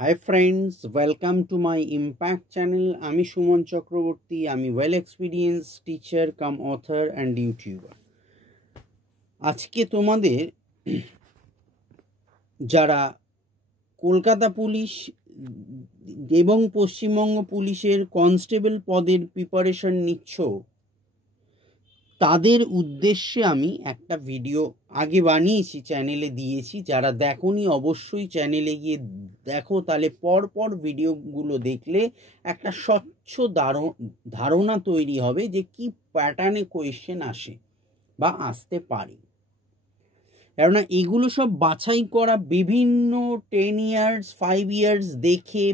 Hi friends, welcome to my Impact channel. আমি সুমন চক্রবর্তী, আমি well experience teacher cum author and YouTuber. আজকে তোমাদের যারা কলকাতা পুলিশ এবং পশ্চিমবঙ্গ পুলিশের কনস্টেবল পদের প্রিপারেশন নিচ্ছ, তাদের উদ্দেশ্যে আমি একটা ভিডিও আগে বানিয়েছি, চ্যানেলে দিয়েছি। যারা দেখোনি অবশ্যই চ্যানেলে গিয়ে দেখো, তাহলে পরপর ভিডিওগুলো দেখলে একটা স্বচ্ছ ধারণা তৈরি হবে যে কি প্যাটার্নে কোয়েশ্চেন আসে বা আসতে পারে। কেননা এগুলো সব বাছাই করা বিভিন্ন 10 ইয়ার্স 5 ইয়ার্স দেখে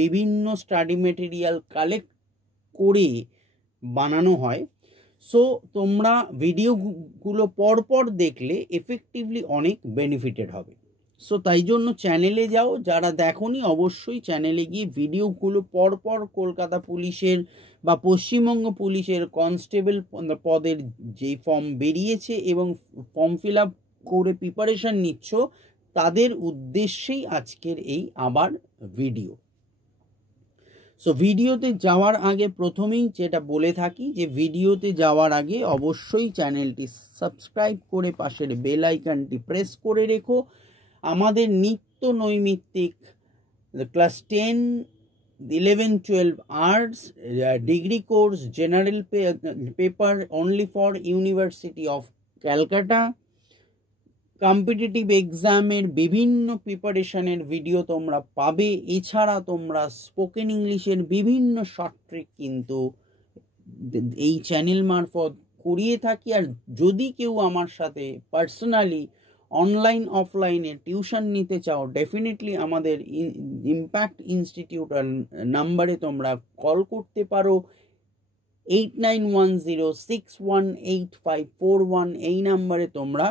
বিভিন্ন স্টাডি মেটেরিয়াল কালেক্ট করে বানানো হয়। সো তোমরা ভিডিওগুলো পরপর দেখলে এফেক্টিভলি অনেক বেনিফিটেড হবে। সো তাই জন্য চ্যানেলে যাও, যারা দেখোনি অবশ্যই চ্যানেলে গিয়ে ভিডিওগুলো পরপর কলকাতা পুলিশের বা পশ্চিমবঙ্গ পুলিশের কনস্টেবল পদের যেই ফর্ম বেরিয়েছে এবং ফর্ম ফিল আপ করে প্রিপারেশন নিচ্ছ, তাদের উদ্দেশ্যেই আজকের এই আবার ভিডিও। সো ভিডিওতে যাওয়ার আগে প্রথমেই যেটা বলে থাকি যে ভিডিওতে যাওয়ার আগে অবশ্যই চ্যানেলটি সাবস্ক্রাইব করে পাশের বেল আইকনটি প্রেস করে রেখো। আমাদের নিত্য নৈমিত্তিক class 10, 11, 12 arts degree course general paper only for university of Calcutta, competitive এক্সামের বিভিন্ন প্রিপারেশনের ভিডিও তোমরা পাবে। এছাড়া তোমরা স্পোকেন ইংলিশের বিভিন্ন শর্ট ট্রিক কিন্তু এই চ্যানেল মারফত করিয়ে থাকি। আর যদি কেউ আমার সাথে পার্সোনালি অনলাইন অফলাইনে টিউশন নিতে চাও, ডেফিনেটলি আমাদের ইম্প্যাক্ট ইনস্টিটিউট নাম্বারে তোমরা কল করতে পারো। 8910618541 এই নাম্বারে তোমরা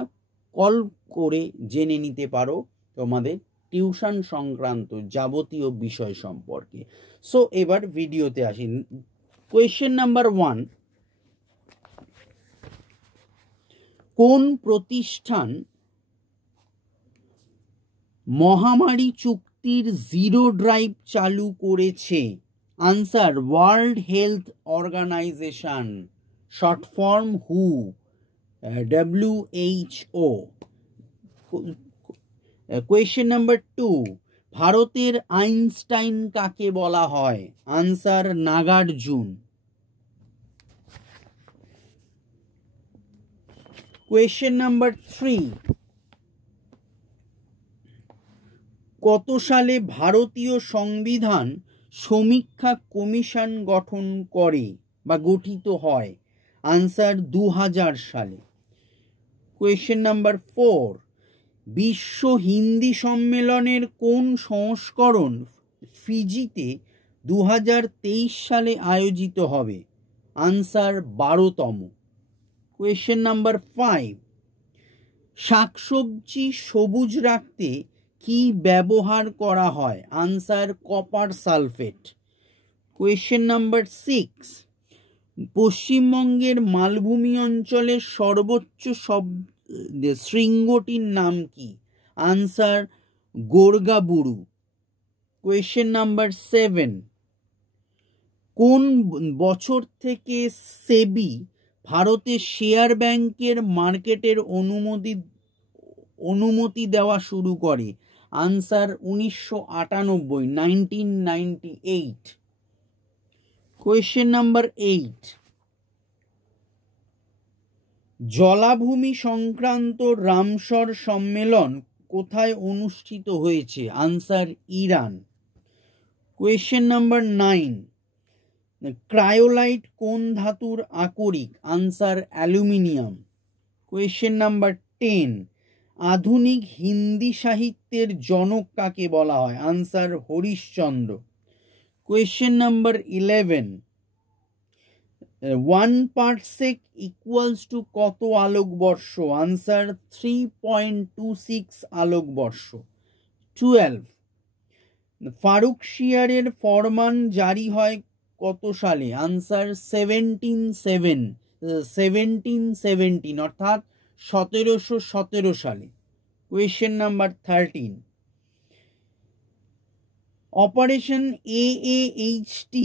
কল করে জেনে নিতে পারো তোমাদের টিউশন সংক্রান্ত যাবতীয় বিষয় সম্পর্কে। সো এবার ভিডিওতে আসি। কোয়েশ্চেন নাম্বার 1, কোন প্রতিষ্ঠান মহামারী চুক্তির জিরো ড্রাইভ চালু করেছে? Answer, world health organization, short form হু, WHO। কোয়েশ্চেন নাম্বার 2, ভারতের আইনস্টাইন কাকে বলা হয়? আনসার, নাগার্জুন। কোয়েশ্চেন নাম্বার 3, কত সালে ভারতীয় সংবিধান সমীক্ষা কমিশন গঠন করে বা গঠিত হয়? আনসার, 2000 সালে। কোয়েশ্চেন নাম্বার 4, বিশ্ব হিন্দি সম্মেলনের কোন সংস্করণ ফিজিতে 2023 সালে আয়োজিত হবে? আনসার, 12তম। কোয়েশ্চেন নাম্বার 5, শাকসবজি সবুজ রাখতে কি ব্যবহার করা হয়? Answer, copper sulphate. Question number 6, পশ্চিমবঙ্গের মালভূমি অঞ্চলের সর্বোচ্চ শৃঙ্গটির নাম কি? আনসার, গোর্গাবুরু। কোয়েশ্চেন নাম্বার 7, কোন বছর থেকে সেবি ভারতের শেয়ার ব্যাংকের মার্কেটের অনুমতি দেওয়া শুরু করে? আনসার, 1998, 1998। কোয়েশ্চেন নাম্বার 8, জলাভূমি সংক্রান্ত রামসর সম্মেলন কোথায় অনুষ্ঠিত হয়েছে? Answer, Iran. Question number 9, cryolite কোন ধাতুর আকরিক? Answer, aluminium. কোয়েশ্চেন নাম্বার 10, আধুনিক হিন্দি সাহিত্যের জনক কাকে বলা হয়? Answer, Harishchandra. Question number 11, 1 parsec equals to কত আলোকবর্ষ? আনসার, 3.26 আলোকবর্ষ। 12, ফারুকশিয়ারের ফরমান জারি হয় কত সালে? আনসার, 1717 অর্থাৎ 1717 সালে। কোয়েশ্চেন নাম্বার 13, অপারেশন AAHT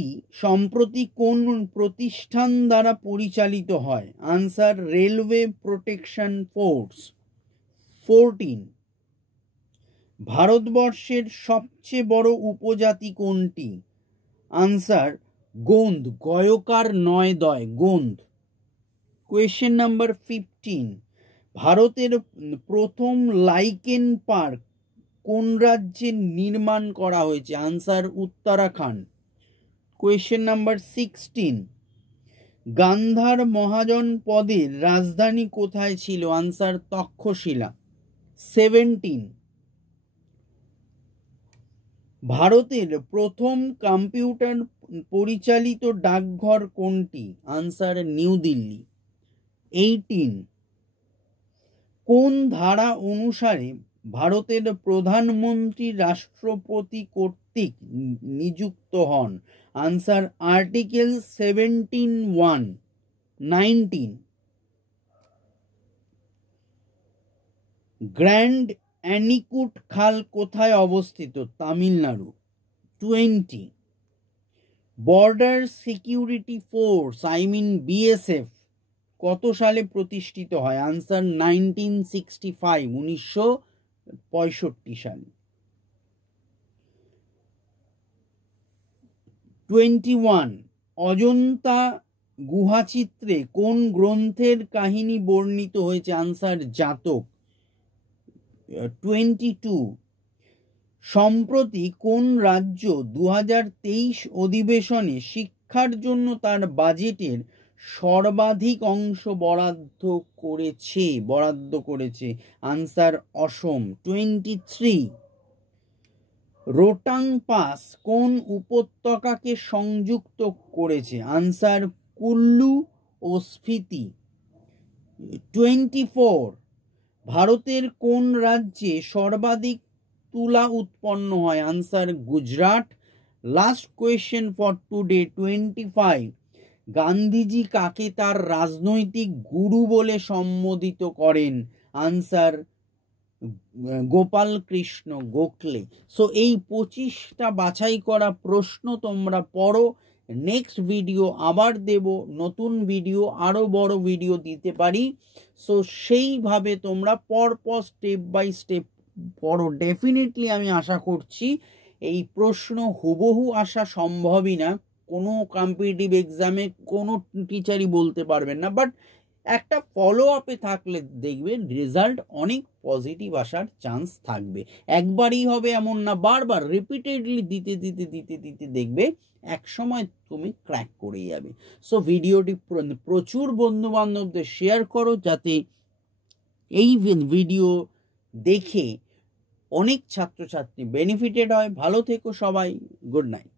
সম্প্রতি কোন প্রতিষ্ঠান দ্বারা পরিচালিত হয়? Answer railway protection force. 14 ভারতবর্ষের সবচেয়ে বড় উপজাতি কোনটি? আনসার গোন্দ, গয়কার নয় দয়, গোন্দ। কোয়েশ্চেন নাম্বার 15 ভারতের প্রথম লাইকেন পার্ক কোন রাজ্যে নির্মাণ করা হয়েছে? আনসার উত্তরাখণ্ড। কোয়েশ্চেন নাম্বার 16 গান্ধার মহাজন পদের রাজধানী কোথায় ছিল? আনসার তক্ষশিলা। 17 ভারতের প্রথম কম্পিউটার পরিচালিত ডাকঘর কোনটি? Answer new Delhi. 18 কোন ধারা অনুসারে ভারতের প্রধানমন্ত্রী রাষ্ট্রপতি কর্তৃক নিযুক্ত হন? Answer article 17(1). 19 গ্র্যান্ড অ্যানিকুট খাল কোথায় অবস্থিত? Tamil Nadu. 20 border security force BSF কত সালে প্রতিষ্ঠিত হয়? আনসার 1965, 1965 সালে। 21 অজন্তা গুহাচিত্রে কোন গ্রন্থের কাহিনী বর্ণিত হয়েছে? আনসার জাতক। 22 সম্প্রতি কোন রাজ্য 2023 অধিবেশনে শিক্ষার জন্য তার বাজেটের সর্বাধিক অংশ বরাদ্দ করেছে? আনসার অসম। 23 রোটাং পাস কোন উপত্যকাকে সংযুক্ত করেছে? আনসার কুল্লু ও স্ফীতি। 24 ভারতের কোন রাজ্যে সর্বাধিক তুলা উৎপন্ন হয়? Answer Gujarat. Last question for today 25 Gandhiji কাকে তার রাজনৈতিক গুরু বলে সম্বোধিত করেন? আনসার গোপাল কৃষ্ণ গোখলে। সো এই 25টা বাছাই করা প্রশ্ন তোমরা পড়ো। নেক্সট ভিডিও আবার দেব, নতুন ভিডিও, আরো বড় ভিডিও দিতে পারি। সো সেইভাবে তোমরা পরপর স্টেপ বাই স্টেপ পড়ো। ডেফিনেটলি আমি আশা করছি এই প্রশ্ন হুবহু আসা সম্ভবই না, কোনো কম্পিটিটিভ এক্সামে কোনো টিচারই বলতে পারবেন না, বাট একটা ফলো আপে থাকলে দেখবে রেজাল্ট অনেক পজিটিভ আসার চান্স থাকবে। একবারই হবে এমন না, বারবার রিপিটেডলি দিতে দেখবে এক সময় তুমি ক্র্যাক করে যাবে। সো ভিডিওটি প্রচুর বন্ধু বান্ধবদের শেয়ার করো যাতে এই ভিডিও দেখে অনেক ছাত্রছাত্রী বেনিফিটেড হয়। ভালো থেকো সবাই, গুড নাইট।